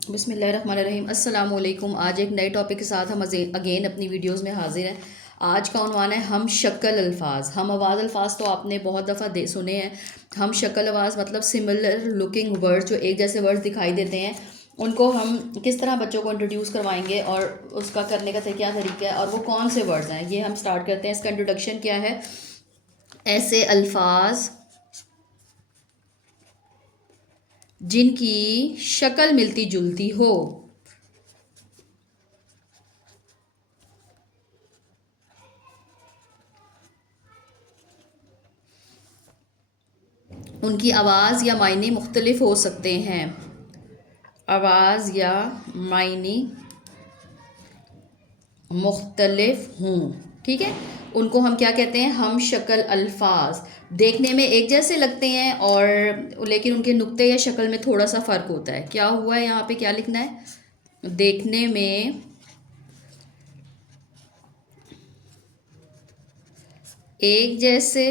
बिस्मिल्लाहिर्रहमानिर्रहीम। अस्सलाम वालेकुम। आज एक नए टॉपिक के साथ हम अगेन अपनी वीडियोस में हाजिर हैं। आज का उन्वान है हम शक्ल अल्फाज। हम आवाज़ अल्फाज तो आपने बहुत दफ़ा सुने हैं। हम शक्ल आवाज़ मतलब सिमिलर लुकिंग वर्ड, जो एक जैसे वर्ड दिखाई देते हैं, उनको हम किस तरह बच्चों को इंट्रोड्यूस करवाएंगे और उसका करने का क्या तरीका है और वो कौन से वर्ड्स हैं, ये हम स्टार्ट करते हैं। इसका इंट्रोडक्शन क्या है? ऐसे अल्फाज जिनकी शक्ल मिलती जुलती हो, उनकी आवाज़ या मायने मुख्तलिफ हो सकते हैं। आवाज़ या मायने मुख्तलिफ हों, ठीक है। उनको हम क्या कहते हैं? हम शक्ल अल्फाज। देखने में एक जैसे लगते हैं और लेकिन उनके नुक्ते या शक्ल में थोड़ा सा फ़र्क होता है। क्या हुआ है यहाँ पे, क्या लिखना है? देखने में एक जैसे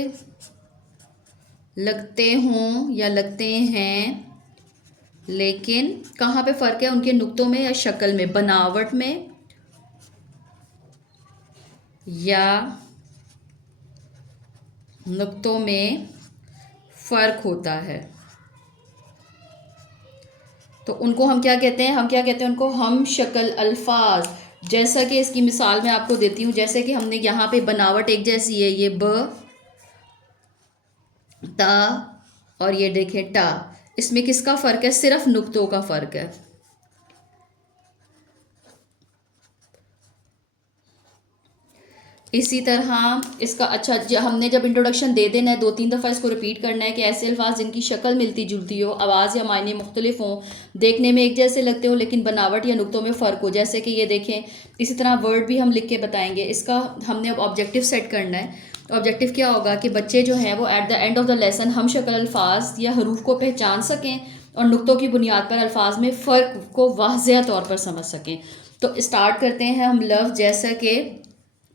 लगते हों या लगते हैं, लेकिन कहाँ पे फ़र्क है? उनके नुक्तों में या शक्ल में, बनावट में या नुक्तों में फ़र्क होता है। तो उनको हम क्या कहते हैं? हम क्या कहते हैं उनको? हम शक्ल अल्फाज। जैसा कि इसकी मिसाल मैं आपको देती हूँ, जैसे कि हमने यहाँ पे बनावट एक जैसी है, ये ब, ता और ये देखें टा। इसमें किसका फ़र्क है? सिर्फ नुक्तों का फ़र्क है। इसी तरह इसका हमने जब इंट्रोडक्शन दे देना है, 2-3 दफ़ा इसको रिपीट करना है कि ऐसे अल्फाज जिनकी शक्ल मिलती जुलती हो, आवाज़ या मायने मुख्तलिफ हों, देखने में एक जैसे लगते हो लेकिन बनावट या नुक्तों में फ़र्क हो, जैसे कि ये देखें। इसी तरह वर्ड भी हम लिख के बताएंगे। इसका हमने अब ऑब्जेक्टिव सेट करना है। तो ऑब्जेक्टिव क्या होगा कि बच्चे जो हैं वो at the end of the lesson हम शक्ल अल्फाज या हरूफ को पहचान सकें और नुक्तों की बुनियाद पर अल्फाज में फ़र्क को वाज़ेह तौर पर समझ सकें। तो स्टार्ट करते हैं हम लफ्ज़। जैसा कि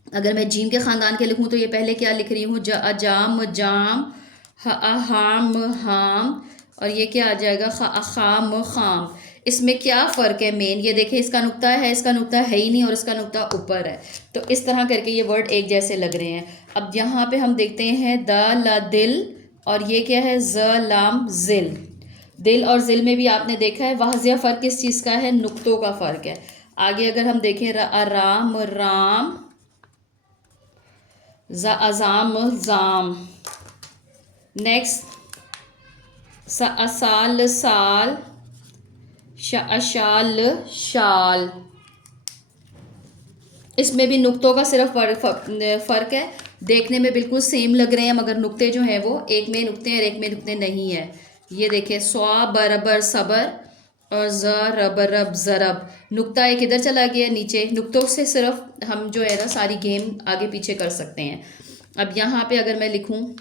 अगर मैं जीम के ख़ानदान के लिखूँ तो ये पहले क्या लिख रही हूँ? जाम जाम, हाम हाम, और ये क्या आ जाएगा? खाम खाम। इसमें क्या फ़र्क है मेन? ये देखिए, इसका नुक्ता है, इसका नुक्ता है ही नहीं और इसका नुक्ता ऊपर है। तो इस तरह करके ये वर्ड एक जैसे लग रहे हैं। अब यहाँ पे हम देखते हैं द ला दिल, और ये क्या है? ज लाम जिल। दिल और जिल में भी आपने देखा है वाज़िया फ़र्क किस चीज़ का है? नुक्तों का फ़र्क है। आगे अगर हम देखें राम राम, अज़ाम ज़ाम। नेक्स्ट असाल साल, अशाल शाल। इसमें भी नुक्तों का सिर्फ फ़र्क है। देखने में बिल्कुल सेम लग रहे हैं मगर नुक्ते जो हैं वो एक में नुक्ते हैं और एक में नुक्ते नहीं है। ये देखें, स्वा बरबर सबर और ज रबर रब ज़रब। नुक्ता एक इधर चला गया नीचे। नुक्तों से सिर्फ हम जो है ना सारी गेम आगे पीछे कर सकते हैं। अब यहाँ पे अगर मैं लिखूँ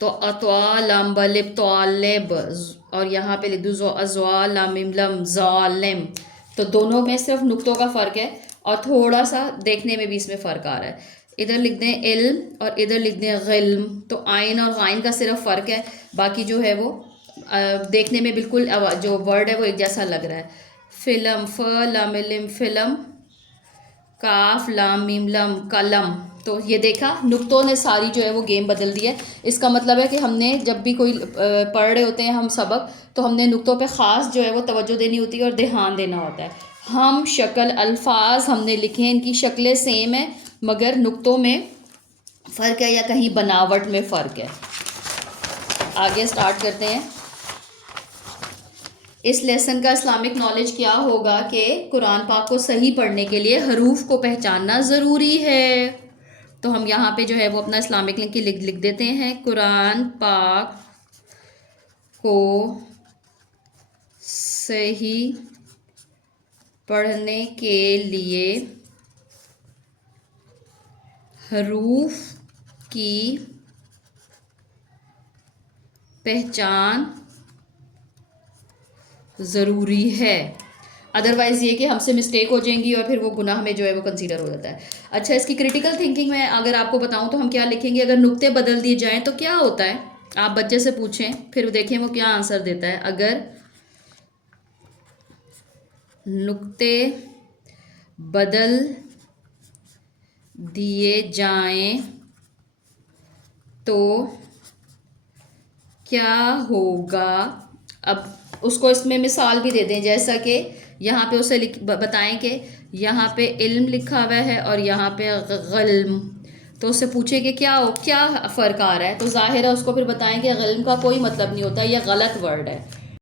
तो अतवालम्बलिब तोलेब, और यहाँ पे लिख दूँ अजवालमिमलम ज़ालिम। तो दोनों में सिर्फ नुक्तों का फ़र्क है और थोड़ा सा देखने में भी इसमें फ़र्क आ रहा है। इधर लिख दें इल्म और इधर लिख दें गिल्म। तो आइन और गाइन का सिर्फ फ़र्क है, बाकी जो है वो देखने में बिल्कुल जो वर्ड है वो एक जैसा लग रहा है। फ़िल्म, फ लाम लिम फ़िल्म, काफ लाम मीम लम कलम। तो ये देखा, नुक्तों ने सारी जो है वो गेम बदल दी है। इसका मतलब है कि हमने जब भी कोई पढ़ रहे होते हैं हम सबक, तो हमने नुक्तों पे ख़ास जो है वो तवज्जो देनी होती है और ध्यान देना होता है। हम शक्ल अल्फाज हमने लिखे हैं, इनकी शक्लें सेम है मगर नुक्तों में फ़र्क है या कहीं बनावट में फ़र्क है। आगे स्टार्ट करते हैं। इस लेसन का इस्लामिक नॉलेज क्या होगा कि कुरान पाक को सही पढ़ने के लिए हरूफ को पहचानना ज़रूरी है। तो हम यहाँ पे जो है वो अपना इस्लामिक लिंक लिख देते हैं। कुरान पाक को सही पढ़ने के लिए हरूफ की पहचान ज़रूरी है, अदरवाइज़ ये कि हमसे मिस्टेक हो जाएंगी और फिर वो गुनाह में जो है वो कंसीडर हो जाता है। अच्छा, इसकी क्रिटिकल थिंकिंग में अगर आपको बताऊं तो हम क्या लिखेंगे? अगर नुक्ते बदल दिए जाएं तो क्या होता है? आप बच्चे से पूछें, फिर देखें वो क्या आंसर देता है। अगर नुक्ते बदल दिए जाएं तो क्या होगा। अब उसको इसमें मिसाल भी दे दें, जैसा कि यहाँ पे उसे बताएं कि यहाँ पे इल्म लिखा हुआ है और यहाँ पे ग़ल्म, तो उससे पूछे कि क्या फ़र्क आ रहा है, तो ज़ाहिर है उसको फिर बताएं कि ग़ल्म का कोई मतलब नहीं होता, यह गलत वर्ड है।